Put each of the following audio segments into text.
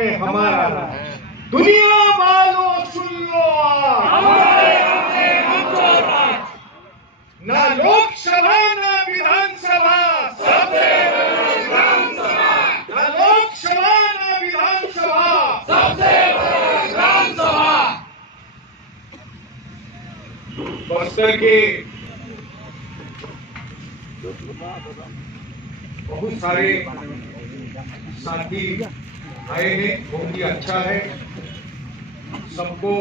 में हमारा राज। दुनिया वालों सुन लो ना लोकसभा ना विधानसभा, सबसे बड़ी विधानसभा। ना लोकसभा ना विधानसभा, सबसे बड़ी विधानसभा। बस्तर के बहुत सारे साथी आए हैं, बहुत ही अच्छा है। सबको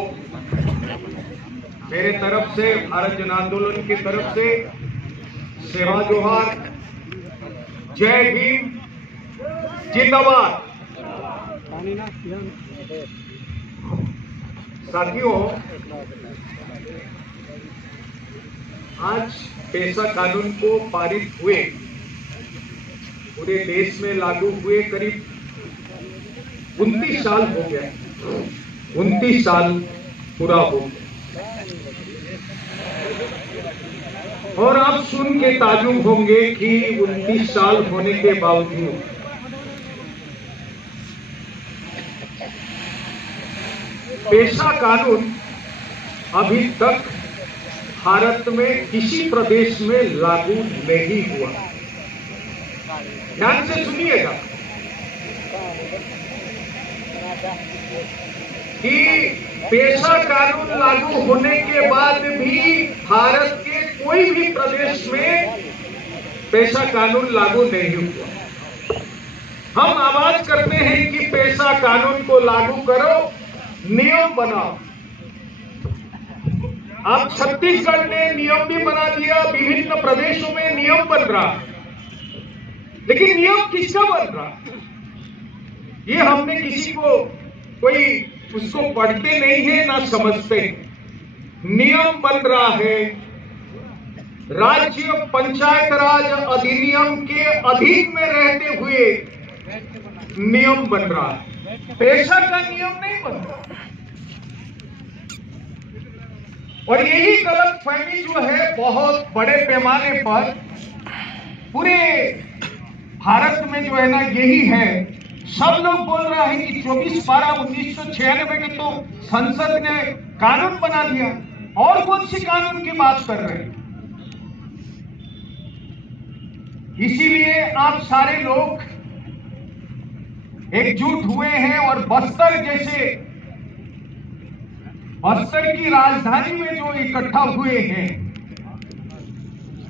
मेरे तरफ से, भारत जन आंदोलन की तरफ से सेवा जोहार, जय भीम, जिंदाबाद। साथियों, आज पेशा कानून को पारित हुए, पूरे देश में लागू हुए करीब 29 साल हो गए। 29 साल पूरा हो गया और आप सुन के ताजुब होंगे कि 29 साल होने के बावजूद पेशा कानून अभी तक भारत में किसी प्रदेश में लागू नहीं हुआ। ध्यान से सुनिएगा कि पेशा कानून लागू होने के बाद भी भारत के कोई भी प्रदेश में पेशा कानून लागू नहीं हुआ। हम आवाज करते हैं कि पेशा कानून को लागू करो, नियम बनाओ। अब छत्तीसगढ़ ने नियम भी बना दिया, विभिन्न प्रदेशों में नियम बन रहा है, लेकिन नियम किसका बन रहा है ये हमने किसी को कोई उसको पढ़ते नहीं है ना समझते। नियम बन रहा है राज्य पंचायत राज अधिनियम के अधीन में रहते हुए नियम बन रहा है, पेशा का नियम नहीं बन रहा। और यही गलतफहमी जो है बहुत बड़े पैमाने पर पूरे भारत में जो है ना यही है। सब लोग बोल रहे हैं कि 24/12/1996 के तो संसद ने कानून बना दिया, और कौन सी कानून की बात कर रहे हैं। इसीलिए आप सारे लोग एकजुट हुए हैं और बस्तर की राजधानी में जो इकट्ठा हुए हैं,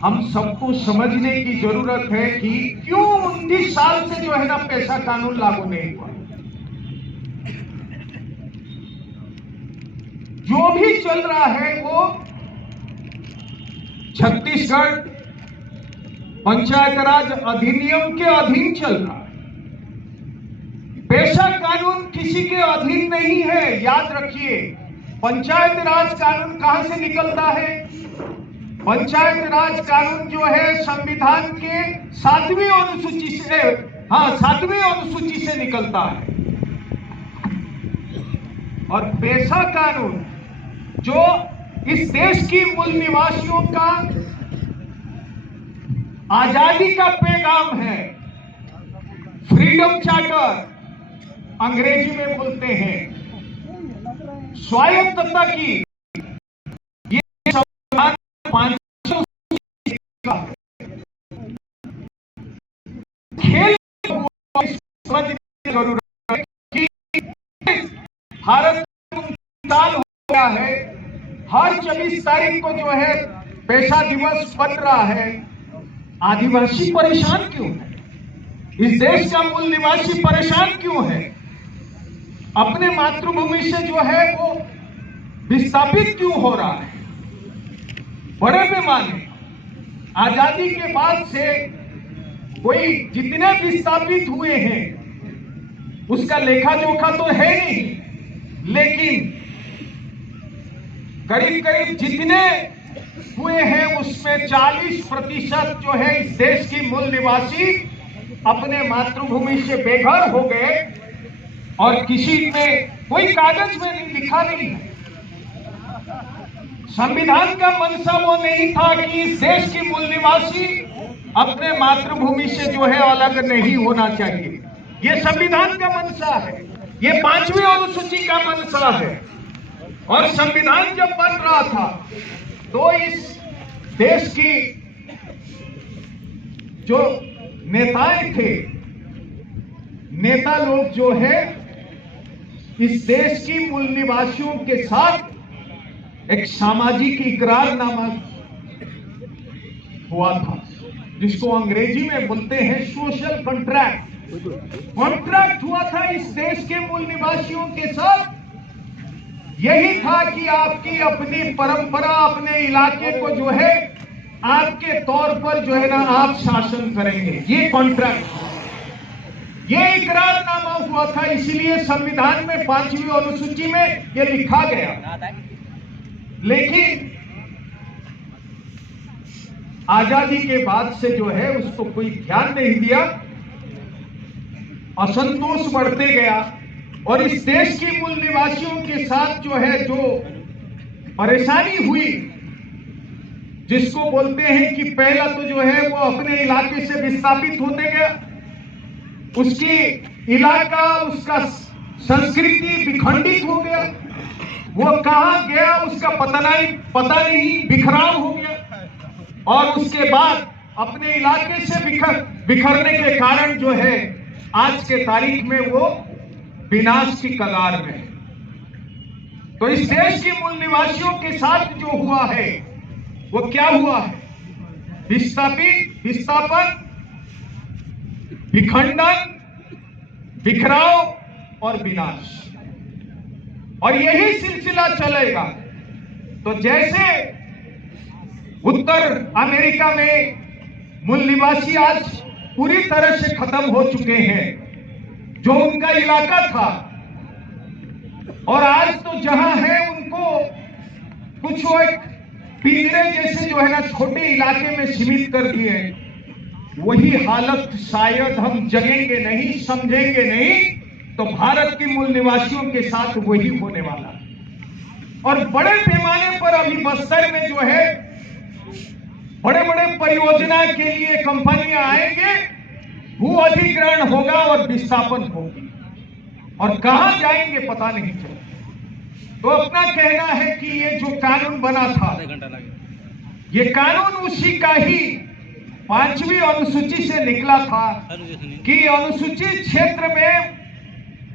हम सबको समझने की जरूरत है कि क्यों 29 साल से जो है ना पेशा कानून लागू नहीं हुआ। जो भी चल रहा है वो छत्तीसगढ़ पंचायत राज अधिनियम के अधीन चल रहा है। पेशा कानून किसी के अधीन नहीं है, याद रखिए। पंचायत राज कानून कहां से निकलता है? पंचायत राज कानून जो है संविधान के 7वीं अनुसूची से निकलता है। और पेशा कानून जो इस देश की मूल निवासियों का आजादी का पैगाम है, फ्रीडम चार्टर अंग्रेजी में बोलते हैं, स्वायत्तता की ये संविधान 500 खेल समझने की जरूरत है कि भारत साल हो गया है, हर 24 तारीख को जो है पेशा दिवस बन रहा है। आदिवासी परेशान क्यों है? इस देश का मूल निवासी परेशान क्यों है? अपने मातृभूमि से जो है वो विस्थापित क्यों हो रहा है? बड़े पैमाने आजादी के बाद से कोई जितने विस्थापित हुए हैं उसका लेखा जोखा तो है नहीं, लेकिन करीब करीब जितने हुए हैं उसमें 40% जो है इस देश की मूल निवासी अपने मातृभूमि से बेघर हो गए और किसी में कोई कागज में नहीं लिखा नहीं है। संविधान का मंशा वो नहीं था कि इस देश की मूल निवासी अपने मातृभूमि से जो है अलग नहीं होना चाहिए। ये संविधान का मंशा है। ये 5वीं अनुसूची का मंशा है। और संविधान जब बन रहा था तो इस देश की जो नेताएं थे, नेता लोग जो है इस देश की मूल निवासियों के साथ एक सामाजिक इकरारनामा हुआ था, जिसको अंग्रेजी में बोलते हैं सोशल कॉन्ट्रैक्ट। कॉन्ट्रैक्ट हुआ था इस देश के मूल निवासियों के साथ। यही था कि आपकी अपनी परंपरा, अपने इलाके को जो है आपके तौर पर जो है ना आप शासन करेंगे। ये कॉन्ट्रैक्ट, ये इकरारनामा हुआ था। इसीलिए संविधान में 5वीं अनुसूची में ये लिखा गया। लेकिन आजादी के बाद से जो है उसको कोई ध्यान नहीं दिया, असंतोष बढ़ते गया और इस देश की मूल निवासियों के साथ जो है जो परेशानी हुई, जिसको बोलते हैं कि पहला तो जो है वो अपने इलाके से विस्थापित होते गया, उसकी इलाका, उसका संस्कृति विखंडित हो गया, वो कहां गया उसका पता नहीं, बिखराव हो गया। और उसके बाद अपने इलाके से बिखरने के कारण जो है आज के तारीख में वो विनाश की कगार में। तो इस देश के मूल निवासियों के साथ जो हुआ है वो क्या हुआ है? विस्थापन, विखंडन, बिखराव और विनाश। और यही सिलसिला चलेगा। तो जैसे उत्तर अमेरिका में मूल निवासी आज पूरी तरह से खत्म हो चुके हैं, जो उनका इलाका था, और आज तो जहां है उनको कुछ एक पिंजरे जैसे जो है ना छोटे इलाके में सीमित कर दिए। वही हालत शायद हम जगेंगे नहीं, समझेंगे नहीं तो भारत के मूल निवासियों के साथ वही होने वाला। और बड़े पैमाने पर अभी बस्तर में जो है बड़े बड़े परियोजना के लिए कंपनियां आएंगे, भू अधिग्रहण होगा और विस्थापन होगी, और कहां जाएंगे पता नहीं चलेगा। तो अपना कहना है कि ये जो कानून बना था, ये कानून उसी का ही 5वीं अनुसूची से निकला था कि अनुसूचित क्षेत्र में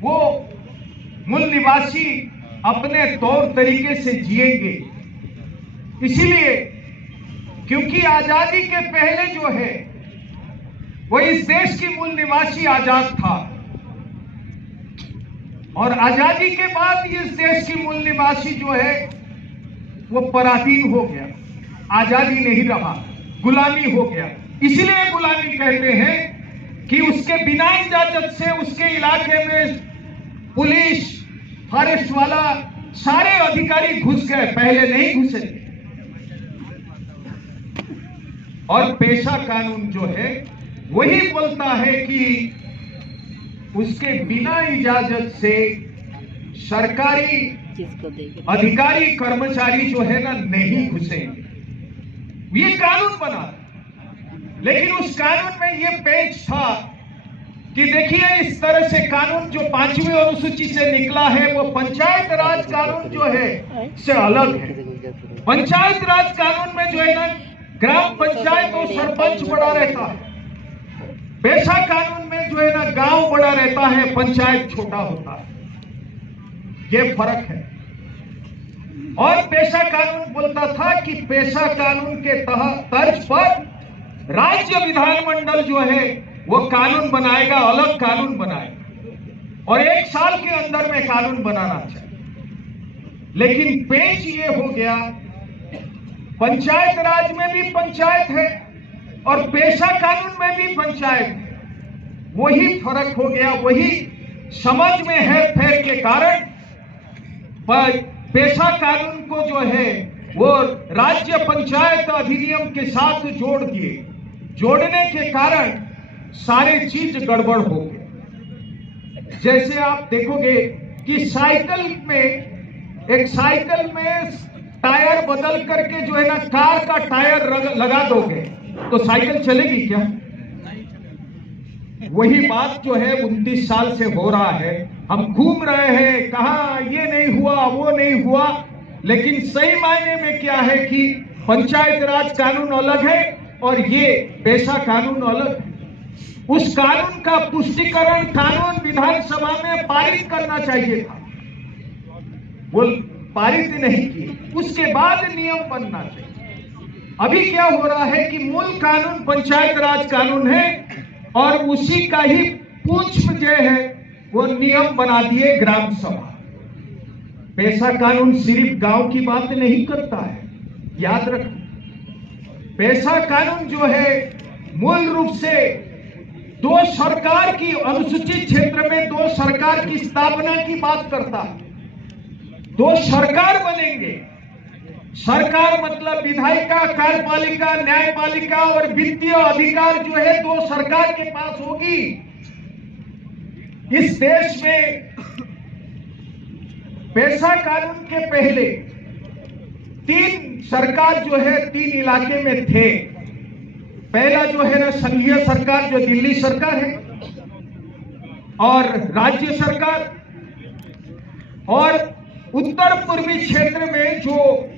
वो मूल निवासी अपने तौर तरीके से जिएंगे। इसीलिए क्योंकि आजादी के पहले जो है वो इस देश की मूल निवासी आजाद था, और आजादी के बाद इस देश की मूल निवासी जो है वो पराधीन हो गया, आजादी नहीं रहा, गुलामी हो गया। इसलिए गुलामी कहते हैं कि उसके बिना इजाजत से उसके इलाके में पुलिस, फॉरेस्ट वाला, सारे अधिकारी घुस गए, पहले नहीं घुसे। और पेशा कानून जो है वही बोलता है कि उसके बिना इजाजत से सरकारी अधिकारी, कर्मचारी जो है ना नहीं घुसेंगे। ये कानून बना, लेकिन उस कानून में ये पेच था कि देखिए इस तरह से कानून जो 5वीं अनुसूची से निकला है वो पंचायत राज कानून जो है से अलग है। पंचायत राज कानून में जो है ना ग्राम पंचायत और सरपंच बड़ा रहता है, पेशा कानून में जो है ना गांव बड़ा रहता है, पंचायत छोटा होता है। ये फर्क है। और पेशा कानून बोलता था कि पेशा कानून के तर्ज पर राज्य विधानमंडल जो है वो कानून बनाएगा, अलग कानून बनाएगा, और 1 साल के अंदर में कानून बनाना चाहिए। लेकिन पेच ये हो गया, पंचायत राज में भी पंचायत है और पेशा कानून में भी पंचायत है। वही फर्क हो गया, वही समझ में हेरफेर के कारण पेशा कानून को जो है वो राज्य पंचायत अधिनियम के साथ जोड़ दिए। जोड़ने के कारण सारे चीज गड़बड़ हो गए। जैसे आप देखोगे कि साइकिल में टायर बदल करके जो है ना कार का टायर लगा दोगे तो साइकिल चलेगी क्या? वही बात जो है 29 साल से हो रहा है हम घूम रहे हैं, कहाँ ये नहीं हुआ वो नहीं हुआ, लेकिन सही मायने में क्या है कि पंचायत राज कानून अलग है और ये पेशा कानून अलग है। उस कानून का पुष्टिकरण कानून विधानसभा में पारित करना चाहिए था, वो पारित नहीं किए, उसके बाद नियम बनना चाहिए। अभी क्या हो रहा है कि मूल कानून पंचायत राज कानून है और उसी का ही पुष्प जो है वो नियम बना दिए ग्राम सभा। पेशा कानून सिर्फ गांव की बात नहीं करता है, याद रखें। पेशा कानून जो है मूल रूप से दो सरकार की, अनुसूचित क्षेत्र में दो सरकार की स्थापना की बात करता है। दो सरकार बनेंगे, सरकार मतलब विधायिका, कार्यपालिका, न्यायपालिका और वित्तीय अधिकार जो है दो सरकार के पास होगी। इस देश में पेशा कानून के पहले तीन सरकार जो है तीन इलाके में थे। पहला जो है ना संघीय सरकार जो दिल्ली सरकार है, और राज्य सरकार, और उत्तर पूर्वी क्षेत्र में जो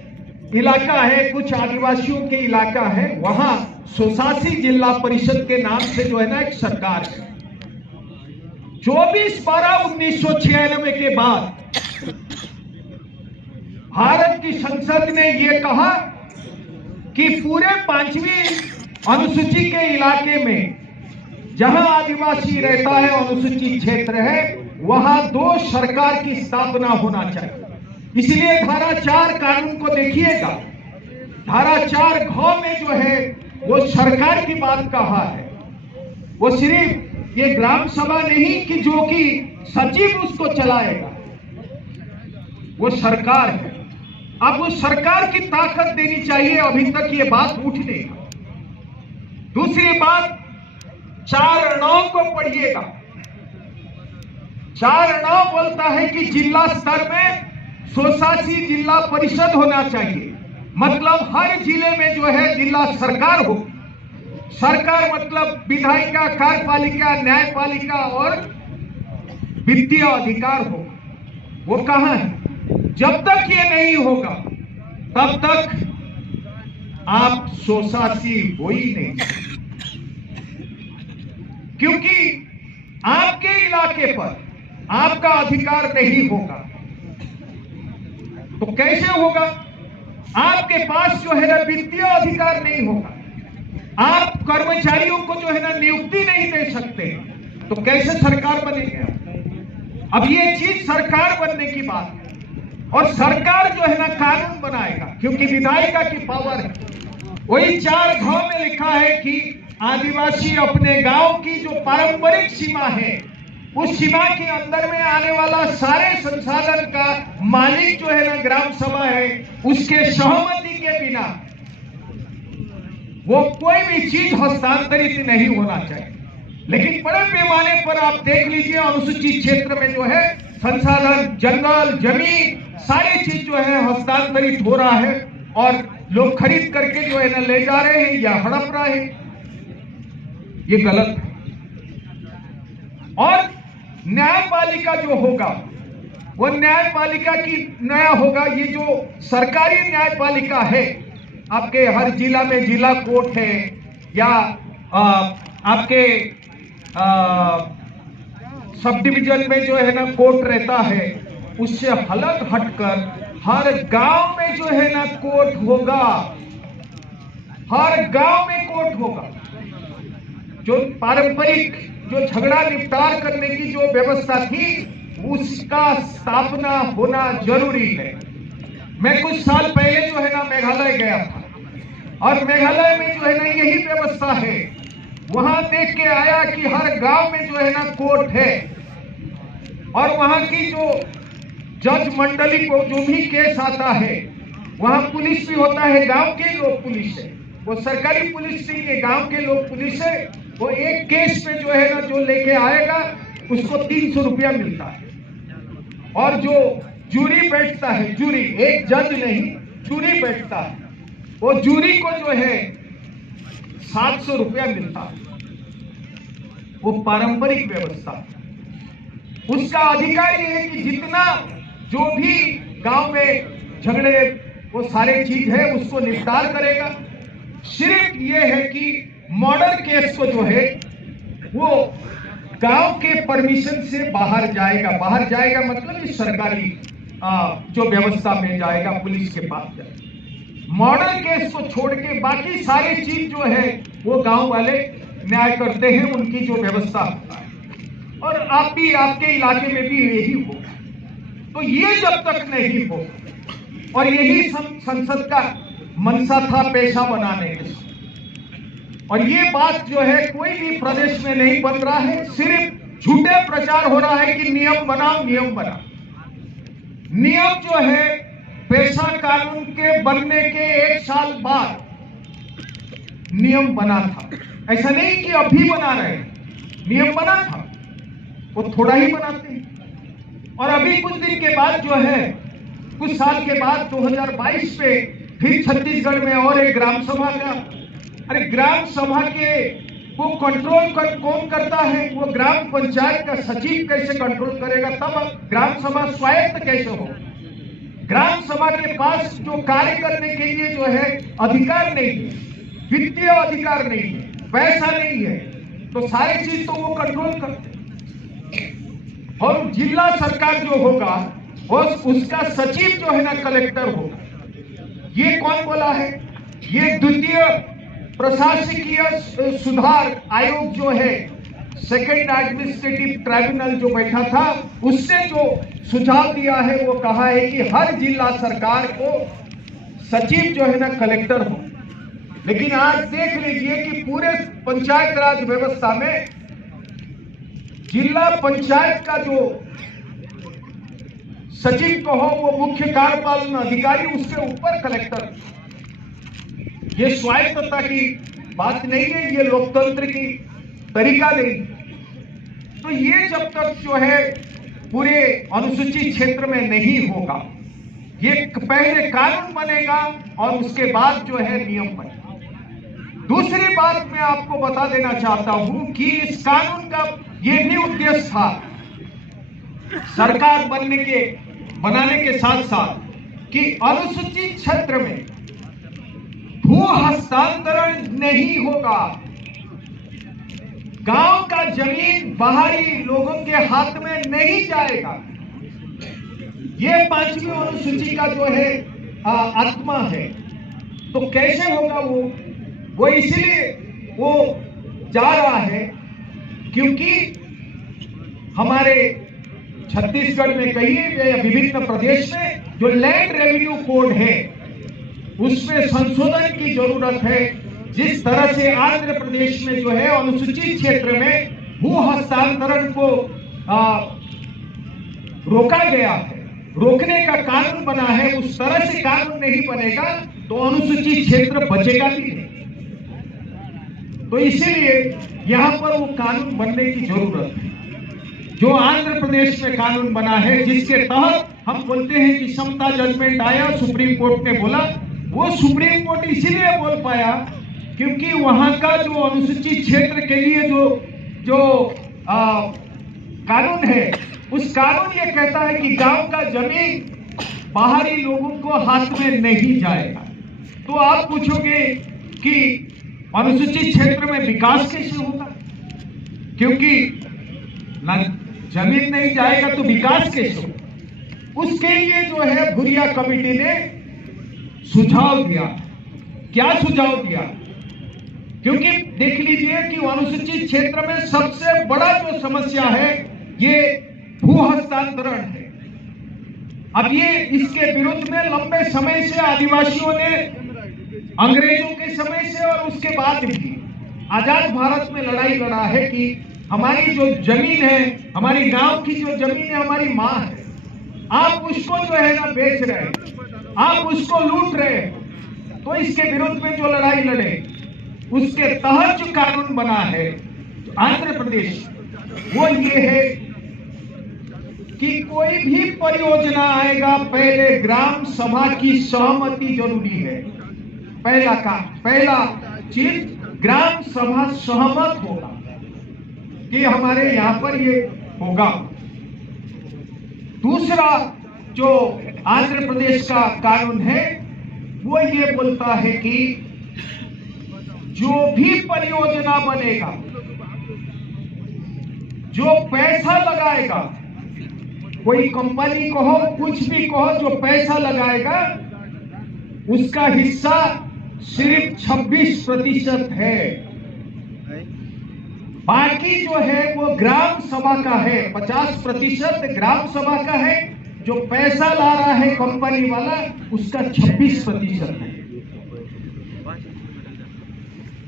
इलाका है कुछ आदिवासियों के इलाका है, वहां स्वशासी जिला परिषद के नाम से जो है ना एक सरकार है। 24/12/1996 के बाद भारत की संसद ने यह कहा कि पूरे 5वीं अनुसूची के इलाके में जहां आदिवासी रहता है, अनुसूचित क्षेत्र है, वहां दो सरकार की स्थापना होना चाहिए। इसलिए धारा 4 कानून को देखिएगा, धारा 4 घ में जो है वो सरकार की बात कहा है। वो सिर्फ ये ग्राम सभा नहीं कि जो कि सचिव उसको चलाएगा, वो सरकार है। अब उस सरकार की ताकत देनी चाहिए, अभी तक ये बात उठ नहीं। दूसरी बात 4(9) को पढ़िएगा। 4(9) बोलता है कि जिला स्तर में स्वशासी जिला परिषद होना चाहिए, मतलब हर जिले में जो है जिला सरकार हो। सरकार मतलब विधायिका, कार्यपालिका, न्यायपालिका और वित्तीय अधिकार हो। वो कहां है? जब तक ये नहीं होगा तब तक आप स्वशासी हो ही नहीं, क्योंकि आपके इलाके पर आपका अधिकार नहीं होगा। तो कैसे होगा? आपके पास जो है ना वित्तीय अधिकार नहीं होगा, आप कर्मचारियों को जो है ना नियुक्ति नहीं दे सकते, तो कैसे सरकार बनेगी? अब ये चीज सरकार बनने की बात है, और सरकार जो है ना कानून बनाएगा, क्योंकि विधायिका की पावर है। वही 4(घ) में लिखा है कि आदिवासी अपने गांव की जो पारंपरिक सीमा है, उस सीमा के अंदर में आने वाला सारे संसाधन का मालिक जो है ना ग्राम सभा है, उसके सहमति के बिना वो कोई भी चीज हस्तांतरित नहीं होना चाहिए। लेकिन बड़े पैमाने पर आप देख लीजिए, अनुसूचित क्षेत्र में जो है संसाधन, जंगल, जमीन, सारी चीज जो है हस्तांतरित हो रहा है और लोग खरीद करके जो है ना ले जा रहे हैं या हड़प रहे हैं। ये गलत है। और न्यायपालिका जो होगा वो न्यायपालिका की नया होगा। ये जो सरकारी न्यायपालिका है, आपके हर जिला में जिला कोर्ट है, या आपके सब डिवीजन में जो है ना कोर्ट रहता है, उससे अलग हटकर हर गांव में जो है ना कोर्ट होगा। हर गांव में कोर्ट होगा। जो पारंपरिक जो झगड़ा निपटार करने की जो व्यवस्था थी, उसका स्थापना होना जरूरी है। मैं कुछ साल पहले जो है ना मेघालय गया था, और मेघालय में जो है ना यही व्यवस्था है। वहां देख के आया कि हर गांव में जो है ना कोर्ट है, और वहां की जो जज मंडली को जो भी केस आता है, वहां पुलिस भी होता है, गांव के लोग पुलिस है, वो सरकारी पुलिस नहीं है, गांव के लोग पुलिस है। वो एक केस पे जो है ना जो लेके आएगा उसको 300 रुपया मिलता है, और जो जूरी बैठता है, जूरी एक जज नहीं, जूरी बैठता है, वो जूरी को जो है 700 रुपया मिलता है। वो पारंपरिक व्यवस्था। उसका अधिकार ये है कि जितना जो भी गांव में झगड़े वो सारे चीज है उसको निपटार करेगा। सिर्फ ये है कि मर्डर केस को जो है वो गांव के परमिशन से बाहर जाएगा मतलब इस सरकारी जो व्यवस्था में जाएगा, पुलिस के पास जाएगा। मर्डर केस को छोड़ के बाकी सारी चीज जो है वो गांव वाले न्याय करते हैं, उनकी जो व्यवस्था होता है। और आप भी आपके इलाके में भी यही हो। तो ये जब तक नहीं हो, और यही संसद का मंशा था पेशा बनाने के, और ये बात जो है कोई भी प्रदेश में नहीं बन रहा है, सिर्फ झूठे प्रचार हो रहा है कि नियम बनाओ नियम बनाओ। नियम जो है पेशा कानून के बनने के 1 साल बाद नियम बना था, ऐसा नहीं कि अभी बना रहे, नियम बना था, वो थोड़ा ही बनाते हैं। और अभी कुछ दिन के बाद जो है, कुछ साल के बाद 2022 पे फिर छत्तीसगढ़ में और एक ग्राम सभा का, अरे ग्राम सभा के वो कंट्रोल कौन करता है? वो ग्राम पंचायत का सचिव कैसे कंट्रोल करेगा? तब ग्राम सभा स्वायत्त कैसे हो? ग्राम सभा के पास जो कार्य करने के लिए जो है अधिकार नहीं है, वित्तीय अधिकार नहीं है, पैसा नहीं है, तो सारी चीज तो वो कंट्रोल करते। और जिला सरकार जो होगा उसका सचिव जो है ना कलेक्टर होगा। ये कौन बोला है? ये द्वितीय प्रशासकीय सुधार आयोग जो है, सेकेंड एडमिनिस्ट्रेटिव ट्राइब्यूनल जो बैठा था, उससे जो सुझाव दिया है वो कहा है कि हर जिला सरकार को सचिव जो है ना कलेक्टर हो। लेकिन आज देख लीजिए कि पूरे पंचायत राज व्यवस्था में जिला पंचायत का जो सचिव कहो वो मुख्य कार्यपालन अधिकारी, उसके ऊपर कलेक्टर। ये स्वायत्तता की बात नहीं है, ये लोकतंत्र की तरीका नहीं। तो ये जब तक जो है पूरे अनुसूचित क्षेत्र में नहीं होगा, ये पहले कानून बनेगा और उसके बाद जो है नियम बनेगा। दूसरी बात मैं आपको बता देना चाहता हूं कि इस कानून का ये भी उद्देश्य था सरकार बनाने के साथ साथ कि अनुसूचित क्षेत्र में भू हस्तांतरण नहीं होगा, गांव का जमीन बाहरी लोगों के हाथ में नहीं जाएगा। ये 5वीं अनुसूची का जो है आत्मा है। तो कैसे होगा वो इसलिए वो जा रहा है क्योंकि हमारे छत्तीसगढ़ में कई विभिन्न प्रदेश में जो लैंड रेवेन्यू कोड है उसमें संशोधन की जरूरत है। जिस तरह से आंध्र प्रदेश में जो है अनुसूचित क्षेत्र में भू हस्तांतरण को रोका गया है, रोकने का कानून बना है, उस तरह से कानून नहीं बनेगा तो अनुसूचित क्षेत्र बचेगा भी नहीं। तो इसीलिए यहां पर वो कानून बनने की जरूरत है। जो आंध्र प्रदेश में कानून बना है जिसके तहत हम बोलते हैं कि समता जजमेंट आया, सुप्रीम कोर्ट ने बोला, वो सुप्रीम कोर्ट इसीलिए बोल पाया क्योंकि वहां का जो अनुसूचित क्षेत्र के लिए जो कानून है, उस कानून ये कहता है कि गांव का जमीन बाहरी लोगों को हाथ में नहीं जाएगा। तो आप पूछोगे कि अनुसूचित क्षेत्र में विकास कैसे होगा? क्योंकि जमीन नहीं जाएगा तो विकास कैसे होगा? उसके लिए जो है भुरिया कमेटी ने सुझाव दिया। क्या सुझाव दिया? क्योंकि देख लीजिए कि अनुसूचित क्षेत्र में सबसे बड़ा जो समस्या है ये भू हस्तांतरण है। अब ये इसके विरुद्ध में लंबे समय से आदिवासियों ने अंग्रेजों के समय से और उसके बाद भी आजाद भारत में लड़ाई लड़ा है कि हमारी जो जमीन है, हमारी गांव की जो जमीन है, हमारी माँ है, आप उसको जो है ना बेच रहे हैं, आप उसको लूट रहे हैं। तो इसके विरुद्ध में जो लड़ाई लड़े उसके तहत जो कानून बना है आंध्र प्रदेश, वो ये है कि कोई भी परियोजना आएगा पहले ग्राम सभा की सहमति जरूरी है। पहला चीज ग्राम सभा सहमत होगा कि हमारे यहाँ पर ये होगा। दूसरा जो आंध्र प्रदेश का कानून है वो ये बोलता है कि जो भी परियोजना बनेगा, जो पैसा लगाएगा, कोई कंपनी कहो कुछ भी कहो, जो पैसा लगाएगा उसका हिस्सा सिर्फ 26% है। बाकी जो है वो ग्राम सभा का है, 50% ग्राम सभा का है। जो पैसा ला रहा है कंपनी वाला उसका 26% है।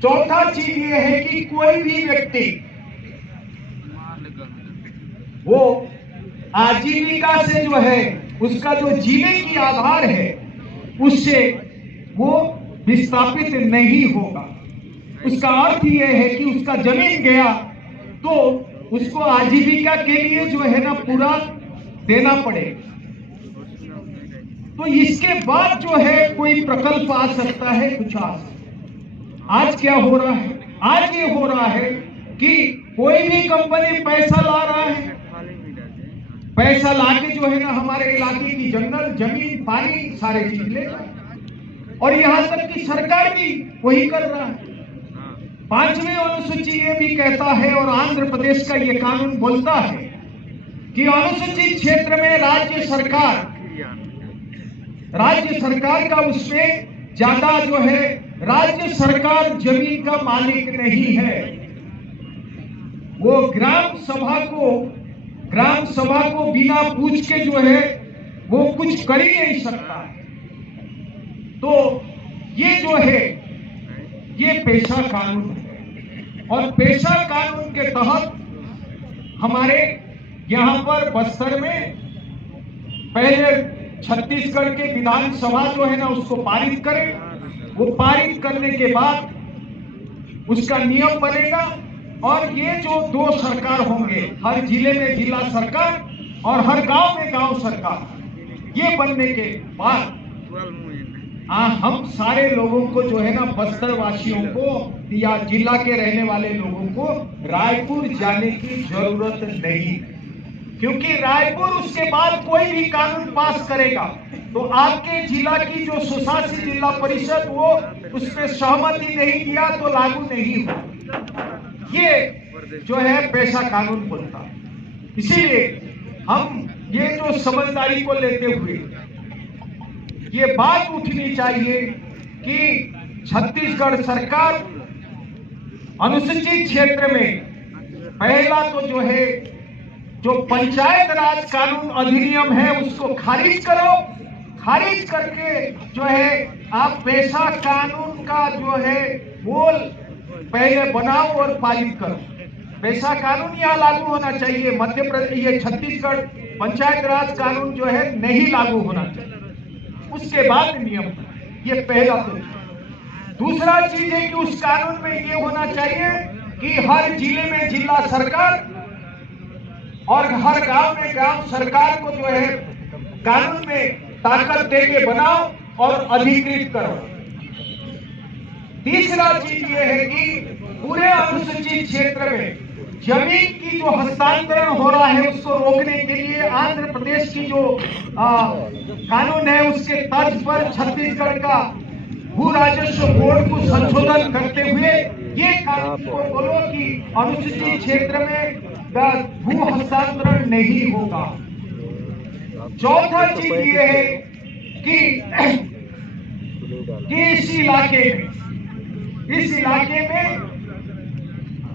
चौथा चीज ये है कि कोई भी व्यक्ति वो आजीविका से जो है उसका जो जीने की आधार है उससे वो विस्थापित नहीं होगा। उसका अर्थ यह है कि उसका जमीन गया तो उसको आजीविका के लिए जो है ना पूरा देना पड़ेगा। तो इसके बाद जो है कोई प्रकल्प आ सकता है, कुछ आ सकता। आज क्या हो रहा है? आज ये हो रहा है कि कोई भी कंपनी पैसा ला रहा है, पैसा लाके जो है ना हमारे इलाके की जंगल, जमीन, पानी सारे चीज ले, और यहां तक कि सरकार भी वही कर रहा है। 5वीं अनुसूची ये भी कहता है और आंध्र प्रदेश का ये कानून बोलता है कि अनुसूचित क्षेत्र में राज्य सरकार का उसमें ज्यादा जो है, राज्य सरकार जमीन का मालिक नहीं है। वो ग्राम सभा को बिना पूछ के जो है वो कुछ कर ही नहीं सकता। तो ये जो है ये पेशा कानून है, और पेशा कानून के तहत हमारे यहाँ पर बस्तर में पहले छत्तीसगढ़ के विधानसभा जो है ना उसको पारित करे। वो पारित करने के बाद उसका नियम बनेगा, और ये जो 2 सरकार होंगे, हर जिले में जिला सरकार और हर गांव में गांव सरकार, ये बनने के बाद हम सारे लोगों को जो है ना बस्तर वासियों को या जिला के रहने वाले लोगों को रायपुर जाने की जरूरत नहीं, क्योंकि रायपुर उसके बाद कोई भी कानून पास करेगा तो आपके जिला की जो सुशासित जिला परिषद वो उसमें सहमति नहीं दिया तो लागू नहीं हो। ये जो है पेशा कानून बोलता है। इसीलिए हम ये जो समझदारी को लेते हुए ये बात उठनी चाहिए कि छत्तीसगढ़ सरकार अनुसूचित क्षेत्र में पहला तो जो है जो पंचायत राज कानून अधिनियम है उसको खारिज करो। खारिज करके जो है आप पेशा कानून का जो है वो पहले बनाओ और पारित करो। पेशा कानून यहाँ लागू होना चाहिए। मध्य प्रदेश, ये छत्तीसगढ़ पंचायत राज कानून जो है नहीं लागू होना चाहिए, उसके बाद नियम। ये पहला तो। दूसरा चीज है कि उस कानून में ये होना चाहिए कि हर जिले में जिला सरकार और हर गांव में ग्राम सरकार को जो है कानून में ताकत देके बनाओ और अधिकृत करो। तीसरा चीज ये है कि पूरे अनुसूचित क्षेत्र में जमीन की जो हस्तांतरण हो रहा है उसको रोकने के लिए आंध्र प्रदेश की जो कानून है उसके तर्ज पर छत्तीसगढ़ का भू राजस्व बोर्ड को संशोधन करते हुए ये कानून को बोलो कि अनुसूचित क्षेत्र में भू हस्तांतरण नहीं होगा। चौथा चीज ये है कि इस इलाके में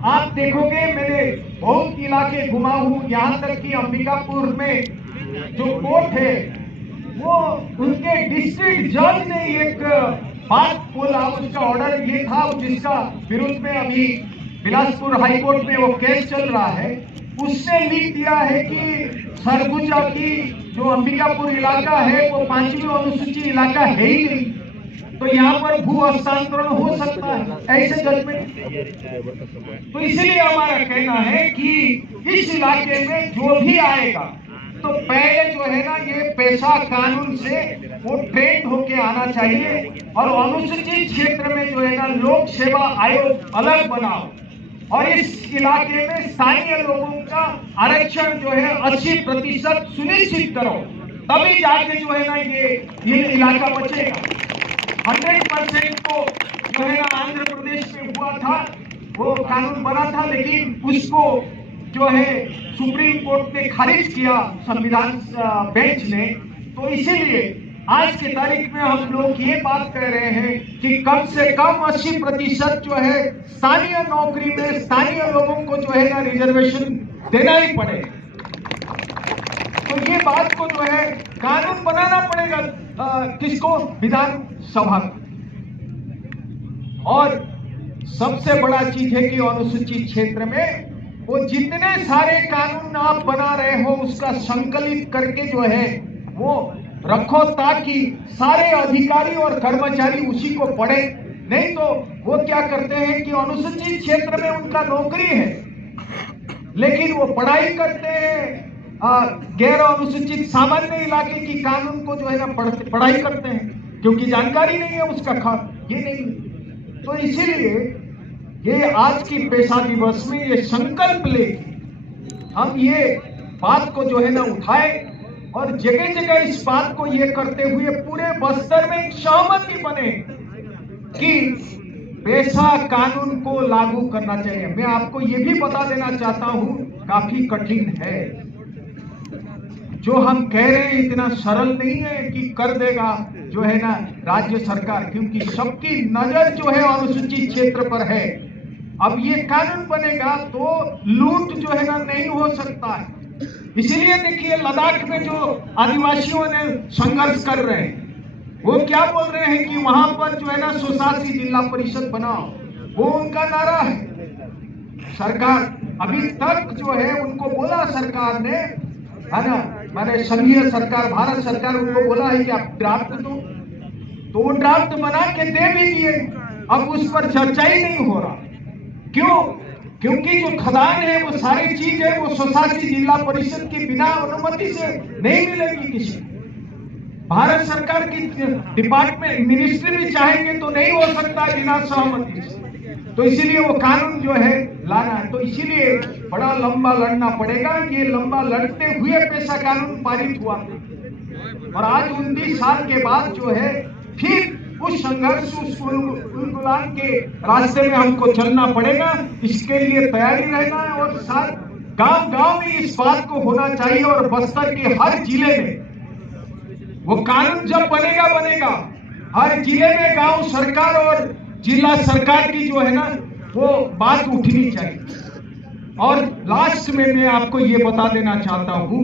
आप देखोगे, मैंने बहुत इलाके घुमा हूं, यहाँ तक कि अंबिकापुर में जो कोर्ट है वो उनके डिस्ट्रिक्ट जज ने एक बात बोला, उसका ऑर्डर ये था जिसका विरुद्ध में अभी बिलासपुर हाईकोर्ट में वो केस चल रहा है। उसने लिख दिया है कि सरगुजा की जो अंबिकापुर इलाका है वो 5वीं अनुसूची इलाका है ही नहीं, तो यहाँ पर भू हस्तांतरण हो सकता है, ऐसे जजमेंट। तो इसलिए हमारा कहना है कि इस इलाके में जो भी आएगा तो पहले जो है ना ये पेशा कानून से वो ट्रेंड होके आना चाहिए, और अनुसूचित क्षेत्र में जो है ना लोक सेवा आयोग अलग बनाओ और इस इलाके में स्थानीय लोगों का आरक्षण जो है 80% सुनिश्चित करो, तभी जाके जो है ना ये इलाका बचेगा। 100% तो जो है ना आंध्र प्रदेश में हुआ था, वो कानून बना था, लेकिन उसको जो है सुप्रीम कोर्ट ने खारिज किया, संविधान बेंच ने। तो इसीलिए आज की तारीख में हम लोग ये बात कह रहे हैं कि कम से कम 80% जो है स्थानीय नौकरी में स्थानीय लोगों को जो है ना रिजर्वेशन देना ही पड़ेगा। तो ये बात को जो है कानून बनाना पड़ेगा, किसको? विधानसभा को। और सबसे बड़ा चीज है कि अनुसूचित क्षेत्र में वो जितने सारे कानून आप बना रहे हो उसका संकलित करके जो है वो रखो, ताकि सारे अधिकारी और कर्मचारी उसी को पढ़े। नहीं तो वो क्या करते हैं कि अनुसूचित क्षेत्र में उनका नौकरी है, लेकिन वो पढ़ाई करते हैं गैर अनुसूचित सामान्य इलाके की कानून को जो है ना पढ़ाई करते हैं, क्योंकि जानकारी नहीं है उसका ये नहीं। तो इसीलिए ये आज की पेशा दिवस में ये संकल्प ले हम ये बात को जो है ना उठाए और जगह जगह इस बात को ये करते हुए पूरे बस्तर में एक सहमति बने कि पेशा कानून को लागू करना चाहिए। मैं आपको ये भी बता देना चाहता हूं, काफी कठिन है जो हम कह रहे हैं, इतना सरल नहीं है कि कर देगा जो है ना राज्य सरकार, क्योंकि सबकी नजर जो है अनुसूचित क्षेत्र पर है। अब ये कानून बनेगा तो लूट जो है ना नहीं हो सकता है। इसीलिए देखिए लद्दाख में जो आदिवासियों ने संघर्ष कर रहे हैं, वो क्या बोल रहे हैं कि वहां पर जो है ना स्वशासी जिला परिषद बनाओ, वो उनका नारा है। सरकार अभी तक जो है उनको बोला, सरकार ने है ना, मैंने संघीय सरकार भारत सरकार उनको बोला है कि आप ड्राफ्ट दो, तो वो ड्राफ्ट बना के दे भी दिए। अब उस पर चर्चा ही नहीं हो रहा। क्यों? क्योंकि जो खदान है वो सारी चीज है वो स्वशासी जिला परिषद की बिना अनुमति से नहीं मिलेगी किसी। भारत सरकार की डिपार्टमेंट मिनिस्ट्री भी चाहेंगे तो नहीं हो सकता बिना सहमति से। तो इसीलिए वो कानून जो है लाना है। तो इसीलिए बड़ा लंबा लड़ना पड़ेगा। ये लंबा लड़ते हुए पेशा कानून पारित हुआ और आज 19 साल के बाद जो है फिर उस संघर्ष उस आंदोलन के रास्ते में हमको चलना पड़ेगा। इसके लिए तैयारी रहना है और साथ गांव गांव में इस बात को होना चाहिए और बस्तर के हर जिले में वो कानून जब बनेगा हर जिले में गांव सरकार और जिला सरकार की जो है ना वो बात उठनी चाहिए। और लास्ट में मैं आपको ये बता देना चाहता हूं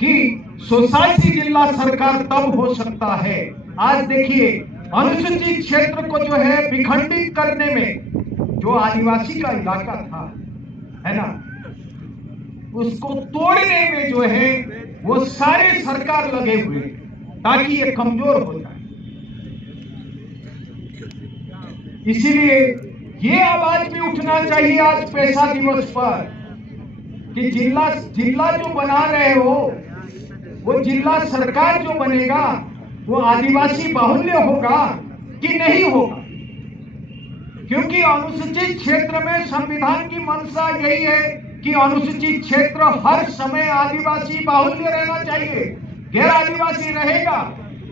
कि स्वशासी जिला सरकार तब हो सकता है। आज देखिए अनुसूचित क्षेत्र को जो है विखंडित करने में जो आदिवासी का इलाका था है ना, उसको तोड़ने में जो है वो सारे सरकार लगे हुए ताकि ये कमजोर हो जाए। इसीलिए ये आवाज भी उठना चाहिए आज पेशा दिवस पर कि जिला जो बना रहे हो वो जिला सरकार जो बनेगा वो आदिवासी बाहुल्य होगा कि नहीं होगा। क्योंकि अनुसूचित क्षेत्र में संविधान की मंशा यही है कि अनुसूचित क्षेत्र हर समय आदिवासी बाहुल्य रहना चाहिए। गैर आदिवासी रहेगा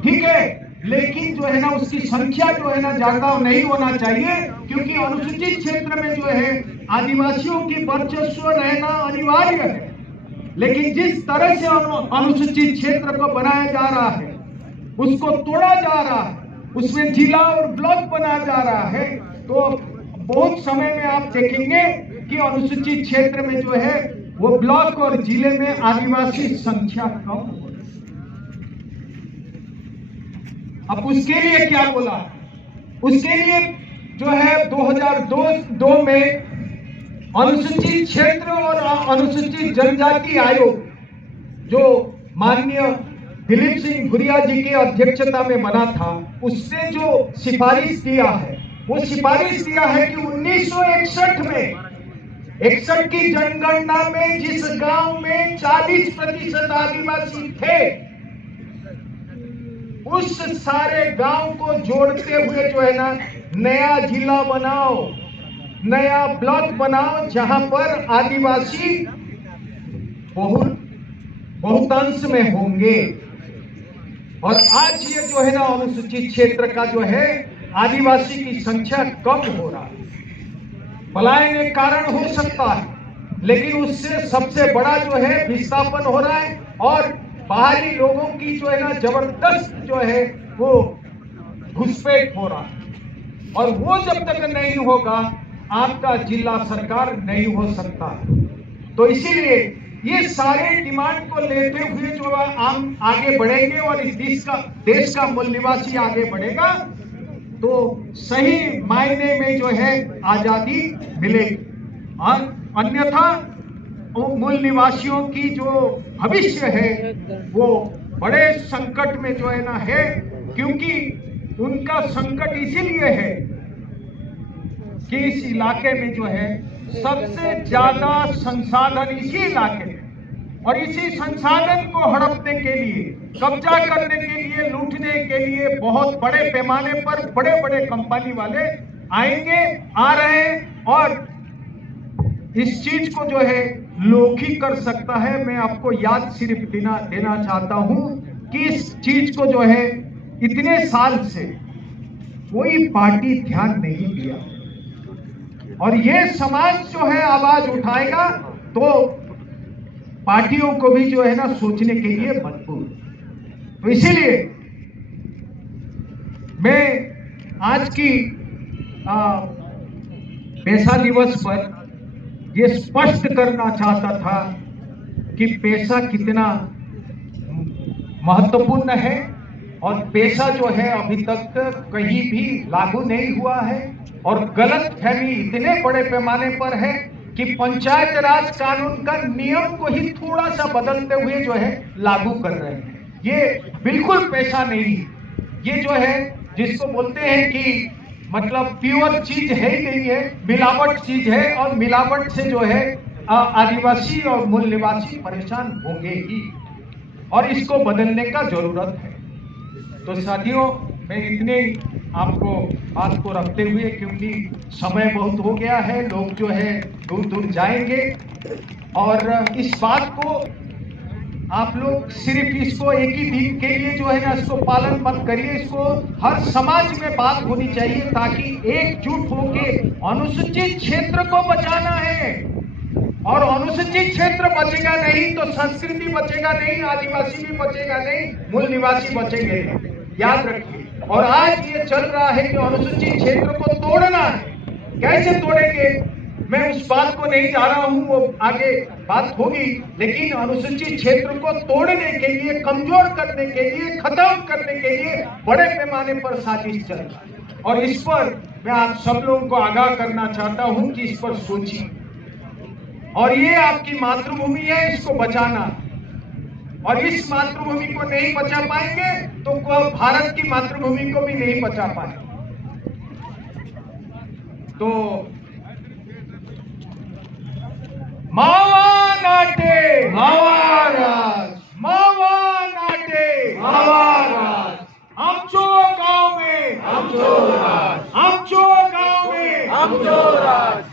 ठीक है, लेकिन जो है ना उसकी संख्या जो है ना ज्यादा नहीं होना चाहिए, क्योंकि अनुसूचित क्षेत्र में जो है आदिवासियों की वर्चस्व रहना अनिवार्य है। लेकिन जिस तरह से अनुसूचित क्षेत्र को बनाया जा रहा है उसको तोड़ा जा रहा है, उसमें जिला और ब्लॉक बनाया जा रहा है, तो बहुत समय में आप देखेंगे कि अनुसूचित क्षेत्र में जो है वो ब्लॉक और जिले में आदिवासी संख्या कम। अब उसके लिए क्या बोला? उसके लिए जो है 2002 में अनुसूचित क्षेत्र और अनुसूचित जनजाति आयोग जो माननीय दिलीप सिंह भुरिया जी की अध्यक्षता में बना था, उसने जो सिफारिश दिया है वो सिफारिश दिया है कि 1961 में 61 की जनगणना में जिस गांव में 40% आदिवासी थे उस सारे गांव को जोड़ते हुए जो है ना नया जिला बनाओ। नया ब्लॉक बनाओ जहां पर आदिवासी बहुतांश में होंगे। और आज ये जो है ना अनुसूचित क्षेत्र का जो है आदिवासी की संख्या कम हो रहा है। पलायन एक कारण हो सकता है, लेकिन उससे सबसे बड़ा जो है विस्थापन हो रहा है और बाहरी लोगों की जो है ना जबरदस्त जो है वो घुसपैठ हो रहा है। और वो जब तक नहीं होगा आपका जिला सरकार नहीं हो सकता। तो इसीलिए ये सारे डिमांड को लेते हुए जो हम आगे बढ़ेंगे और इस देश का मूल निवासी आगे बढ़ेगा तो सही मायने में जो है आजादी मिलेगी। अन्यथा मूल निवासियों की जो भविष्य है वो बड़े संकट में जो है ना है, क्योंकि उनका संकट इसीलिए है कि इस इलाके में जो है सबसे ज्यादा संसाधन इसी इलाके में, और इसी संसाधन को हड़पने के लिए, कब्जा करने के लिए, लूटने के लिए बहुत बड़े पैमाने पर बड़े बड़े कंपनी वाले आएंगे, आ रहे हैं और इस चीज को जो है लोकी कर सकता है। मैं आपको याद सिर्फ देना चाहता हूं कि इस चीज को जो है इतने साल से कोई पार्टी ध्यान नहीं दिया और ये समाज जो है आवाज उठाएगा तो पार्टियों को भी जो है ना सोचने के लिए मजबूर। तो इसीलिए मैं आज की पेशा दिवस पर ये स्पष्ट करना चाहता था कि पेशा कितना महत्वपूर्ण है और पेशा जो है अभी तक कहीं भी लागू नहीं हुआ है और गलत फहमी इतने बड़े पैमाने पर है कि पंचायत राज कानून का नियम को ही थोड़ा सा बदलते हुए जो है लागू कर रहे हैं। ये बिल्कुल पेशा नहीं, ये जो है जिसको बोलते हैं कि मतलब प्योर चीज है ही नहीं है, मिलावट चीज है और मिलावट से जो है आदिवासी और मूल निवासी परेशान होंगे ही और इसको बदलने का जरूरत है। तो साथियों, मैं इतने आपको बात को रखते हुए, क्योंकि समय बहुत हो गया है, लोग जो है दूर दूर जाएंगे और इस बात को आप लोग सिर्फ इसको एक ही दिन के लिए जो है ना इसको पालन मत करिए, इसको हर समाज में बात होनी चाहिए ताकि एकजुट होके अनुसूचित क्षेत्र को बचाना है। और अनुसूचित क्षेत्र बचेगा नहीं तो संस्कृति बचेगा नहीं, आदिवासी भी बचेगा नहीं, मूल निवासी बचेंगे नहीं, याद रखिए। और आज ये चल रहा है कि अनुसूचित क्षेत्र को तोड़ना है, कैसे तोड़ेंगे मैं उस बात को नहीं जा रहा हूं, वो आगे बात होगी, लेकिन अनुसूचित क्षेत्र को तोड़ने के लिए, कमजोर करने के लिए, खत्म करने के लिए बड़े पैमाने पर साजिश चल रहा है और इस पर मैं आप सब लोगों को आगाह करना चाहता हूं कि इस पर सोचिए। और ये आपकी मातृभूमि है, इसको बचाना, और इस मातृभूमि को नहीं बचा पाएंगे तो भारत की मातृभूमि को भी नहीं बचा पाएंगे। तो मावा नाटे मावा राज, मावा नाटे मावा राज, आमचो गांव में आमचो राज, आमचो गांव में आमचो राज,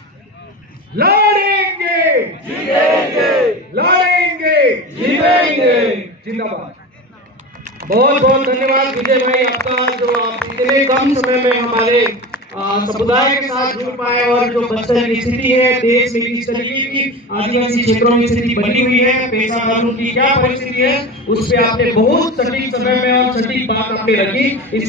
लड़ेंगे जीतेंगे, लड़ेंगे जीतेंगे, जिंदाबाद। बहुत बहुत धन्यवाद विजय भाई आपका, जो आप इतने कम समय में हमारे समुदाय के साथ जुड़ पाए और जो बस्तर की स्थिति है, देश में किस तरीके की आदिवासी क्षेत्रों में स्थिति बनी हुई है, पेशा कानून की क्या परिस्थिति है, उस पे आपने बहुत सटीक समय में और सटीक बात आपने रखी।